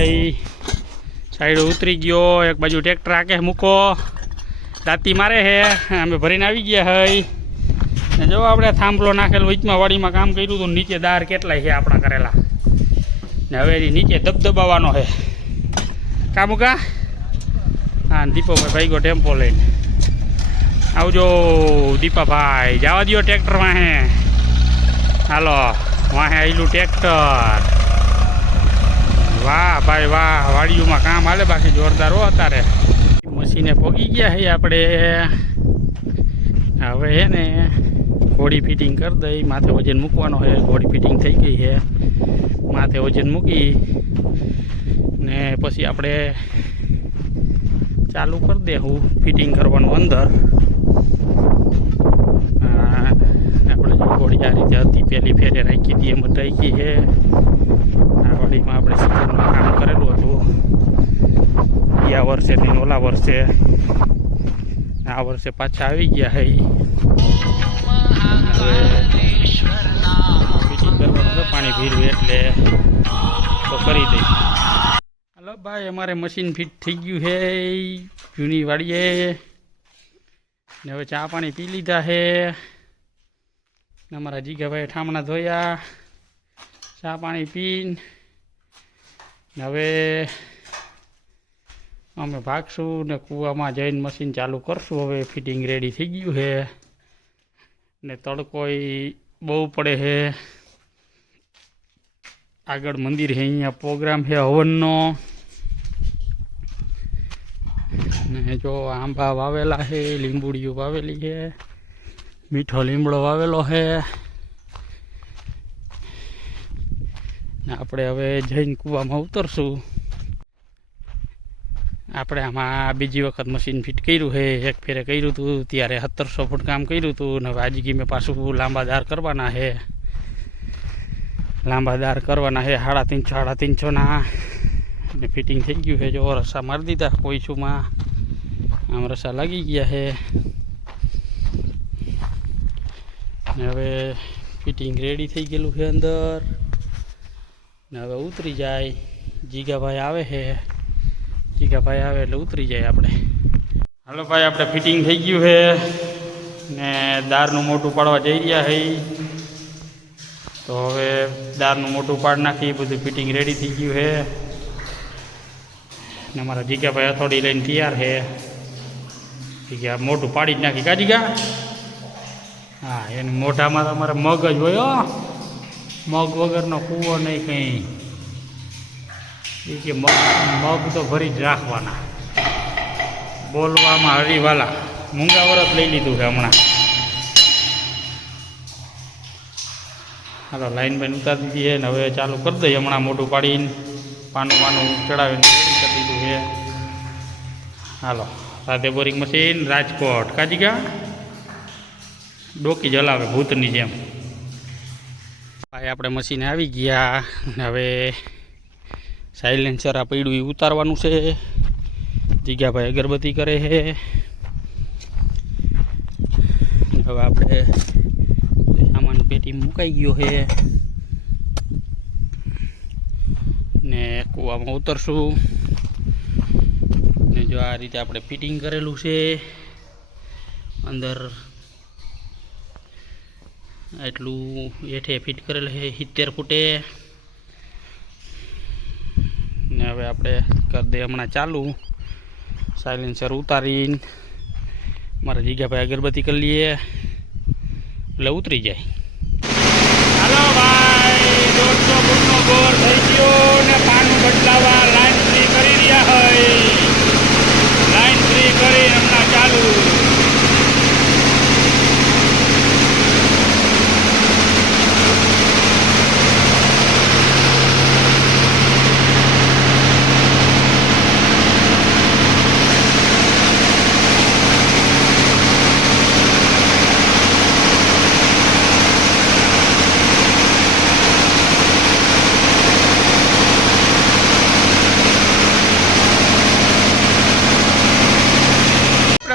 ભાઈ સાઈડ ઉતરી ગયો, એક બાજુ ટ્રેક્ટર આકે મૂકો. દાંતી મારે હે, અમે ભરીને આવી ગયા હઈ. ને જો આપણે થાંભલો નાખેલો વચમાં વાડીમાં કામ કર્યું હતું નીચે દાર કેટલાય છે આપણા કરેલા. ને હવે નીચે દબદબાવાનો છે કામુકા હા, ને દીપકભાઈ ભાઈ ગયો ટેમ્પો લઈને. આવજો, દીપાભાઈ, જવા દો ટ્રેક્ટર વાહે હાલો, વાહે આવેલું ટ્રેક્ટર. વાહ, ભાઈ વાહ, વાડીઓમાં કામ હાલે બાકી જોરદાર હો અત્યારે. મશીને પોગી ગયા છે આપણે. હવે હે ને ઘોડી ફિટિંગ કરી દઈ. માથે વજન મૂકવાનો છે ઘોડી ફિટિંગ થઈ ગઈ છે માથે વજન મૂકી ને પછી આપણે ચાલુ કરી દે હું ફિટિંગ કરવાનું અંદર. આપણે ઘોડી આ રીતે પહેલી ફેરે રાખી હતી, એમ રાખી છે આ વાડીમાં આપણે સિઝનમાં કામ કરેલું હતું. ગયા વર્ષે ને ઓલા વર્ષે, આ વર્ષે પાછા આવી ગયા હે પાણી ભીરવું એટલે તો કરી દઈ હલો ભાઈ, અમારે મશીન ફિટ થઈ ગયું છે જૂની વાડીએ. ને હવે ચા પાણી પી લીધા ને અમારા જીગાભાઈ ઠામણા ધોયા, ચા પાણી પીને હવે અમે ભાગશું ને કૂવામાં જઈને મશીન ચાલુ કરશું. હવે ફિટિંગ રેડી થઈ ગયું છે. ને તડકોય બહુ પડે છે. આગળ મંદિર છે, અહીંયા પ્રોગ્રામ છે હવનનો. ને જો આંબા વાવેલા છે લીંબુડીઓ વાવેલી છે. મીઠો લીમડો વાવેલો છે. ને આપણે હવે જઈને કૂવામાં ઉતરશું. આપણે આમાં બીજી વખત મશીન ફિટ કર્યું છે. એક ફેરે કર્યું હતું ત્યારે સત્તરસો ફૂટ કામ કર્યું હતું ને વાજગી મેં પાછું લાંબા દાર કરવાના છે. લાંબા દાર કરવાના છે, સાડા ત્રણસો સાડા ત્રણસોના ને. ફિટિંગ થઈ ગયું છે. જો રસા મારી દીધા પોઈસુમાં આમ રસા લાગી ગયા છે. ને હવે ફિટિંગ રેડી થઈ ગયેલું છે અંદર. ને હવે ઉતરી જાય. જીગાભાઈ આવે છે. જીગાભાઈ આવે એટલે ઉતરી જાય આપણે. હાલો ભાઈ, આપણે ફિટિંગ થઈ ગયું છે. ને દારનું મોટું પાડવા જઈ રહ્યા છે. તો હવે દારનું મોટું પાડ નાખી, બધું ફિટિંગ રેડી થઈ ગયું છે. ને અમારા જીગાભાઈ હથોડી લઈને તૈયાર છે. જીગા મોટું પાડી જ નાખી. કા જીગા? હા, એની મોઢામાં તમારે મગ જ હોય મગ વગરનો કૂવો નહીં કંઈ. એ કે મગ મગ તો ભરી જ રાખવાના. બોલવામાં હરીવાલા મૂંગા વરસ લઈ લીધું છે હમણાં. હાલો, લાઈન બાઈન ઉતારી દીધી છે ને હવે ચાલુ કરી દઈએ હમણાં મોટું પાડીને. પાનું પાનું ચડાવીને કરી દીધું છે. હાલો સાથે બોરિંગ મશીન, રાજકોટ. કાજીગા? ડોકી જલાવે ભૂતની જેમ. ભાઈ, આપણે મશીને આવી ગયા હવે સાયલેન્સર આ પૈડું એ ઉતારવાનું છે. જીગાભાઈ અગરબત્તી કરે છે. હવે આપણે સામાન પેટી મુકાઈ ગયો છે. ને કૂવામાં ઉતરશું. ને જો આ રીતે આપણે ફિટિંગ કરેલું છે. અંદર એટલું હેઠે ફિટ કરેલું છે, સિત્તેર ફૂટે. ને હવે આપણે કરી દઈએ હમણાં ચાલુ. સાયલેન્સર ઉતારીને મારા જીગાભાઈ અગરબત્તી કરી લઈએ. એટલે ઉતરી જાય. હાલો ભાઈ, દોઢસો ફૂટનો બોર થઈ ગયો ને પાનું બદલાવા લાઈન ફ્રી કરી રહ્યા હોય લાઈન ફ્રી કરી હમણાં ચાલુ આપણે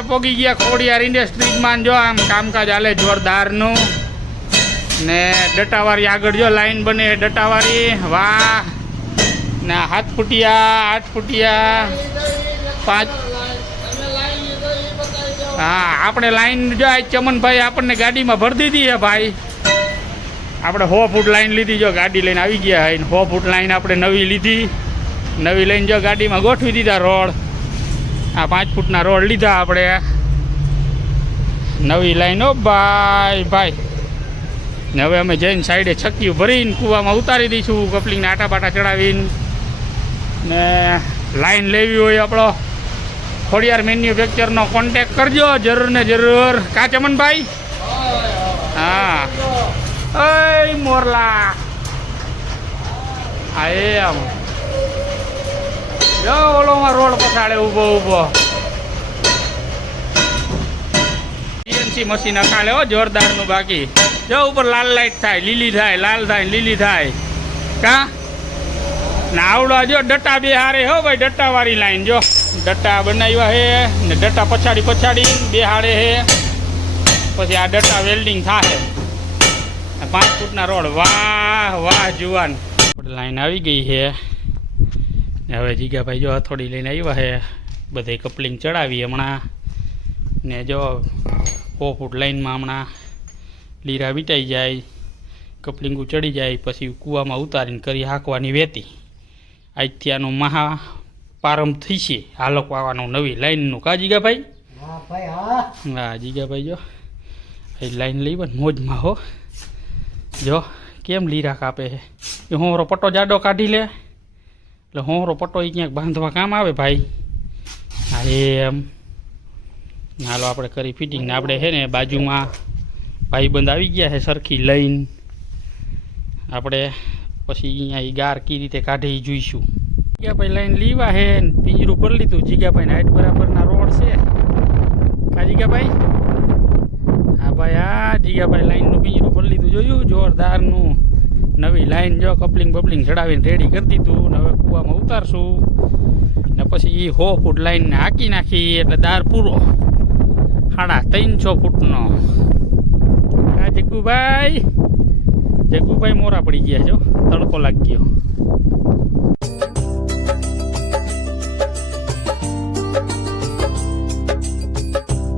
પોગી ગયા ખોડિયાર ઇન્ડસ્ટ્રીઝમાં જો આમ કામકાજ હાલે જોરદારનું. ને ડટાવારી આગળ જો લાઈન બને ડટાવારી. વાહ. ને હાથ ફૂટિયા આઠ ફૂટિયા. પાંચ. હા, આપણે લાઈન જો આ ચમનભાઈ આપણને ગાડીમાં ભરી દીધી છે ભાઈ. આપણે સો ફૂટ લાઈન લીધી જો, ગાડી લઈને આવી ગયા હોય સો ફૂટ લાઈન આપણે નવી લીધી. નવી લઈને જો ગાડીમાં ગોઠવી દીધા રોડ. આ પાંચ ફૂટના રોડ લીધા આપણે. નવી લાઈન ભાઈ ભાઈ. ને હવે અમે જઈને સાઈડે છક્કી ભરીને કૂવામાં ઉતારી દઈશું, કપલિંગને આટા બાટા ચડાવીને. ને લાઈન લેવી હોય આપણો. ખોડિયાર મેન્યુફેક્ચરનો કોન્ટેક કરજો, જરૂર ને જરૂર. કા ચમનભાઈ હા. અય મોરલા. હા એમ જો ઓલોમાં રોડ પછાડે ઊભો ઊભો. સીએનસી મશીન અકાળે હો, જોરદારનું બાકી. જો ઉપર લાલ લાઈટ થાય, લીલી થાય, લાલ થાય, લીલી થાય. કા? ના આવડો જો ડટ્ટા બે હારે હો ભાઈ ડટ્ટા વાળી લાઈન જો. ડટ્ટા બનાવ્યા હે, ને ડટ્ટા પછાડી પછાડી બે હાડે હે. પછી આ ડટ્ટા વેલ્ડિંગ થાય પાંચ ફૂટના રોડ. વાહ વાહ, જુવાન. લાઈન આવી ગઈ છે ને હવે જીગાભાઈ જો હથોડી લઈને આવ્યા છે બધે કપલિંગ ચડાવી હમણાં. ને જો સો ફૂટ લાઈનમાં હમણાં લીરા વીટાઈ જાય કપલિંગું ચડી જાય પછી કૂવામાં ઉતારીને કરી હાંકવાની વેતી. આજથી આનું મહા પ્રારંભ થઈ છે. હાલક નવી લાઈનનું. કા જીગાભાઈ? હા ભાઈ હા. હા જીગાભાઈ જો એ લાઈન લઈ ને મોજમાં હો. જો કેમ લીરા કાપે છે? એ હું પટ્ટો જાડો કાઢી લે? એટલે હોરો પટ્ટો એ ક્યાંક બાંધવા કામ આવે ભાઈ? હા એમ. હાલો, આપણે કરી ફિટિંગ ને આપણે છે ને બાજુમાં ભાઈબંધ આવી ગયા છે સરખી લઈને. આપણે પછી અહીંયા એ ગાર કઈ રીતે કાઢે જોઈશું. જીગાભાઈ લાઈન લીવા છે પિંજરું ભરી લીધું. જીગાભાઈ હાઈટ બરાબરના રોડ છે. હા, જીગાભાઈ? હા, ભાઈ આ જીગાભાઈ લાઈનનું પિંજરું ભરી લીધું. જોયું? જોરદારનું. નવી લાઈન જો કપલિંગ બપલિંગ ચડાવીને રેડી કરી દીધું ને હવે કૂવામાં ઉતારશું. ને પછી એ હો ફૂટ લાઈનને હાંકી નાખી એટલે દાર પૂરો. સાડા ત્રણસો ફૂટનો. હા, જગુભાઈ. જગુભાઈ મોરા પડી ગયા છો તડકો લાગી ગયો.